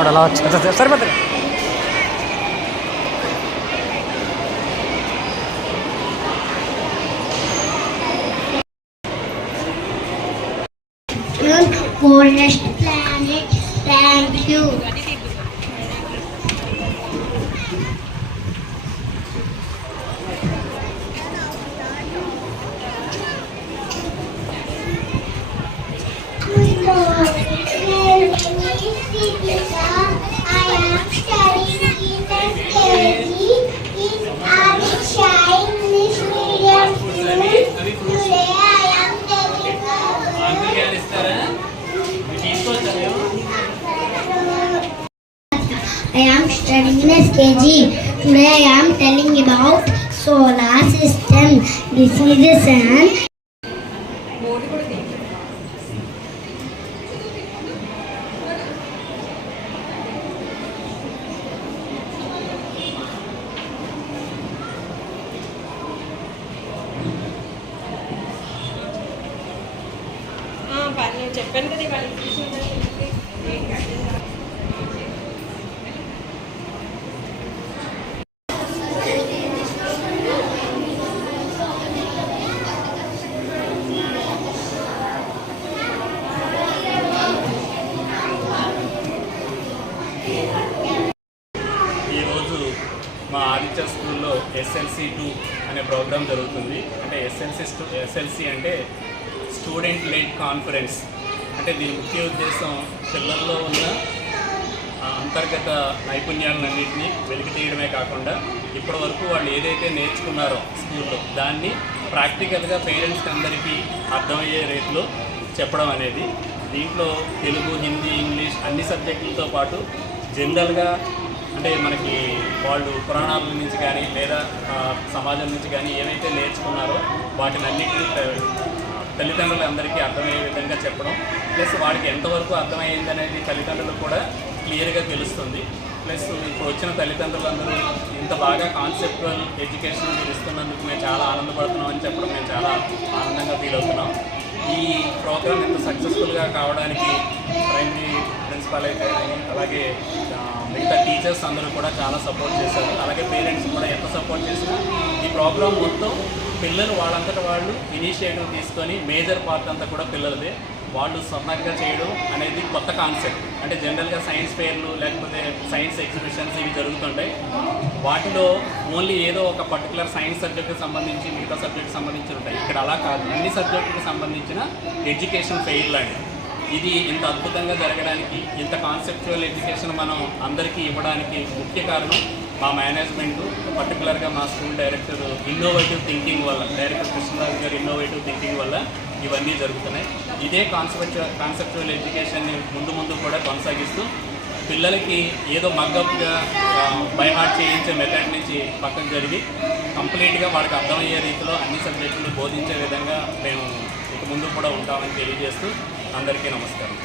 అలా వచ్చి సరిపోతుంది. Coldest planet. Thank you. I am studying in SKG. Today I am telling about solar system. This is the sun. చెప్పాను కదా ఇవాళ ఈరోజు మా ఆదిత్య స్కూల్లో SLC2 అనే ప్రోగ్రాం జరుగుతుంది. అంటే ఎస్ఎల్సి అంటే స్టూడెంట్ లెడ్ కాన్ఫరెన్స్. అంటే దీని ముఖ్య ఉద్దేశం పిల్లల్లో ఉన్న అంతర్గత నైపుణ్యాలన్నింటినీ వెలికి తీయడమే కాకుండా ఇప్పటి వరకు వాళ్ళు ఏదైతే నేర్చుకున్నారో స్కూల్లో దాన్ని ప్రాక్టికల్గా పేరెంట్స్కి అందరికీ అర్థమయ్యే రీతిలో చెప్పడం అనేది. దీంట్లో తెలుగు, హిందీ, ఇంగ్లీష్ అన్ని సబ్జెక్టులతో పాటు జనరల్గా అంటే మనకి వాళ్ళు పురాణాల నుంచి కానీ లేదా సమాజం నుంచి కానీ ఏవైతే నేర్చుకున్నారో వాటిని అన్నింటినీ తల్లిదండ్రులు అందరికీ అర్థమయ్యే విధంగా చెప్పడం, ప్లస్ వాడికి ఎంతవరకు అర్థమయ్యింది అనేది తల్లిదండ్రులకు కూడా క్లియర్గా తెలుస్తుంది. ప్లస్ ఇప్పుడు వచ్చిన తల్లిదండ్రులందరూ ఇంత బాగా కాన్సెప్చువల్ ఎడ్యుకేషన్ మీరు ఇస్తున్నందుకు మేము చాలా ఆనందపడుతున్నాం అని చెప్పడం మేము చాలా ఆనందంగా ఫీల్ అవుతున్నాం. ఈ ప్రోగ్రామ్ ఇంత సక్సెస్ఫుల్గా కావడానికి ప్రైమరీ ప్రిన్సిపాల్ అయితే అలాగే మిగతా టీచర్స్ అందరూ కూడా చాలా సపోర్ట్ చేశారు. అలాగే పేరెంట్స్ కూడా ఎంత సపోర్ట్ చేసినా ఈ ప్రోగ్రామ్ మొత్తం పిల్లలు వాళ్ళంతటా వాళ్ళు ఇనిషియేటివ్ తీసుకొని మేజర్ పార్ట్ అంతా కూడా పిల్లలదే. వాళ్ళు సొంతంగా చేయడం అనేది కొత్త కాన్సెప్ట్. అంటే జనరల్గా సైన్స్ ఫెయిర్లు లేకపోతే సైన్స్ ఎగ్జిబిషన్స్ ఇవి జరుగుతుంటాయి. వాటిలో ఓన్లీ ఏదో ఒక పర్టికులర్ సైన్స్ సబ్జెక్టుకి సంబంధించి మిగతా సబ్జెక్ట్కి సంబంధించి ఉంటాయి. ఇక్కడ అలా కాదు, అన్ని సబ్జెక్టుకి సంబంధించిన ఎడ్యుకేషన్ ఫెయిర్ లాంటి ఇది ఇంత అద్భుతంగా జరగడానికి, ఇంత కాన్సెప్చువల్ ఎడ్యుకేషన్ మనం అందరికీ ఇవ్వడానికి ముఖ్య కారణం మా మేనేజ్మెంటు, పర్టికులర్గా మా స్కూల్ డైరెక్టర్ ఇన్నోవేటివ్ థింకింగ్ వల్ల, డైరెక్టర్ కృష్ణరాజు గారి ఇన్నోవేటివ్ థింకింగ్ వల్ల ఇవన్నీ జరుగుతున్నాయి. ఇదే కాన్సెప్చువల్ ఎడ్యుకేషన్ని ముందు కూడా కొనసాగిస్తూ పిల్లలకి ఏదో మగ్గప్గా బై హార్ట్ చేయించే మెథడ్ నుంచి పక్కకు జరిగి కంప్లీట్గా వాళ్ళకి అర్థమయ్యే రీతిలో అన్ని సబ్జెక్టులు బోధించే విధంగా మేము ఇక ముందు కూడా ఉంటామని తెలియజేస్తూ అందరికీ నమస్కారం.